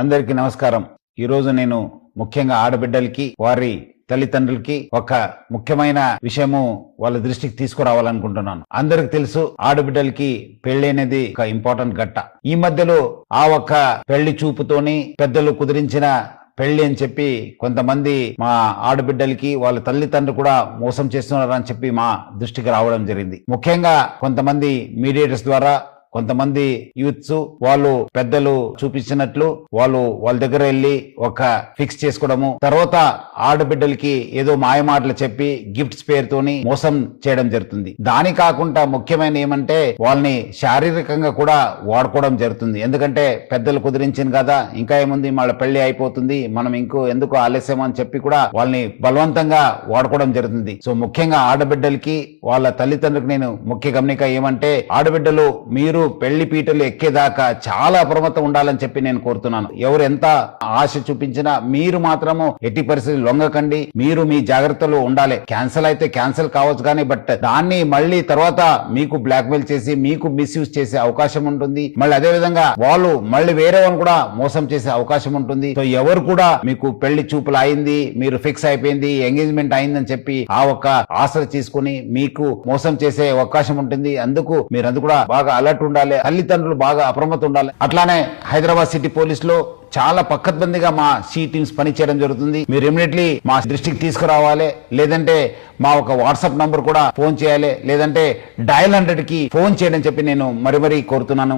అందరికీ నమస్కారం. ఈరోజు నేను ముఖ్యంగా ఆడబిడ్డలకి వారి తల్లిదండ్రులకి ఒక ముఖ్యమైన విషయము వాళ్ళ దృష్టికి తీసుకురావాలనుకుంటున్నాను. అందరికి తెలుసు ఆడబిడ్డలకి పెళ్లి అనేది ఒక ఇంపార్టెంట్ ఘట్ట. ఈ మధ్యలో ఆ ఒక్క పెళ్లి చూపుతోని పెద్దలు కుదిరించిన పెళ్లి అని చెప్పి కొంతమంది మా ఆడబిడ్డలకి వాళ్ళ తల్లిదండ్రులు కూడా మోసం చేస్తున్నారని చెప్పి మా దృష్టికి రావడం జరిగింది. ముఖ్యంగా కొంతమంది మీడియేటర్స్ ద్వారా కొంతమంది యూత్స్ వాళ్ళు పెద్దలు చూపించినట్లు వాళ్ళ దగ్గర వెళ్ళి ఒక ఫిక్స్ చేసుకోవడము, తర్వాత ఆడబిడ్డలకి ఏదో మాయమాటలు చెప్పి గిఫ్ట్స్ పేరుతోని మోసం చేయడం జరుగుతుంది. దాని కాకుండా ముఖ్యమైన ఏమంటే వాళ్ళని శారీరకంగా కూడా వాడుకోవడం జరుగుతుంది. ఎందుకంటే పెద్దలు కుదిరించింది కదా, ఇంకా ఏముంది వాళ్ళ పెళ్లి అయిపోతుంది, మనం ఎందుకు ఆలస్యం అని చెప్పి కూడా వాళ్ళని బలవంతంగా వాడుకోవడం జరుగుతుంది. సో ముఖ్యంగా ఆడబిడ్డలకి వాళ్ళ తల్లిదండ్రులకు నేను ముఖ్య గమనిక ఏమంటే, ఆడబిడ్డలు మీరు పెళ్లి పీటలు ఎక్కేదాకా చాలా అప్రమత్తం ఉండాలని చెప్పి నేను కోరుతున్నాను. ఎవరు ఎంత ఆశ చూపించినా మీరు మాత్రము ఎట్టి పరిస్థితి లొంగకండి. మీరు మీ జాగ్రత్తలు ఉండాలి. క్యాన్సిల్ అయితే క్యాన్సిల్ కావచ్చు కానీ బట్ దాన్ని మళ్ళీ తర్వాత మీకు బ్లాక్మెయిల్ చేసి మీకు మిస్యూజ్ చేసే అవకాశం ఉంటుంది. మళ్ళీ అదే విధంగా వాళ్ళు మళ్ళీ వేరే వాళ్ళు కూడా మోసం చేసే అవకాశం ఉంటుంది. సో ఎవరు కూడా మీకు పెళ్లి చూపులు అయింది, మీరు ఫిక్స్ అయిపోయింది, ఎంగేజ్మెంట్ అయిందని చెప్పి ఆ ఒక్క ఆశలు తీసుకుని మీకు మోసం చేసే అవకాశం ఉంటుంది. అందుకు మీరందరూ కూడా బాగా అలర్ట్ ఉండాలి. తల్లిదండ్రులు బాగా అప్రమత్తం ఉండాలి. అట్లానే హైదరాబాద్ సిటీ పోలీసులో చాలా పక్కద్బందిగా మా సి టీమ్స్ పనిచేయడం జరుగుతుంది. మీరు ఇమీడియట్లీ మా దృష్టికి తీసుకురావాలి, లేదంటే మా ఒక వాట్సాప్ నంబర్ కూడా ఫోన్ చేయాలి, లేదంటే డయల్ 100కి ఫోన్ చేయడం చెప్పి నేను మరీ కోరుతున్నాను.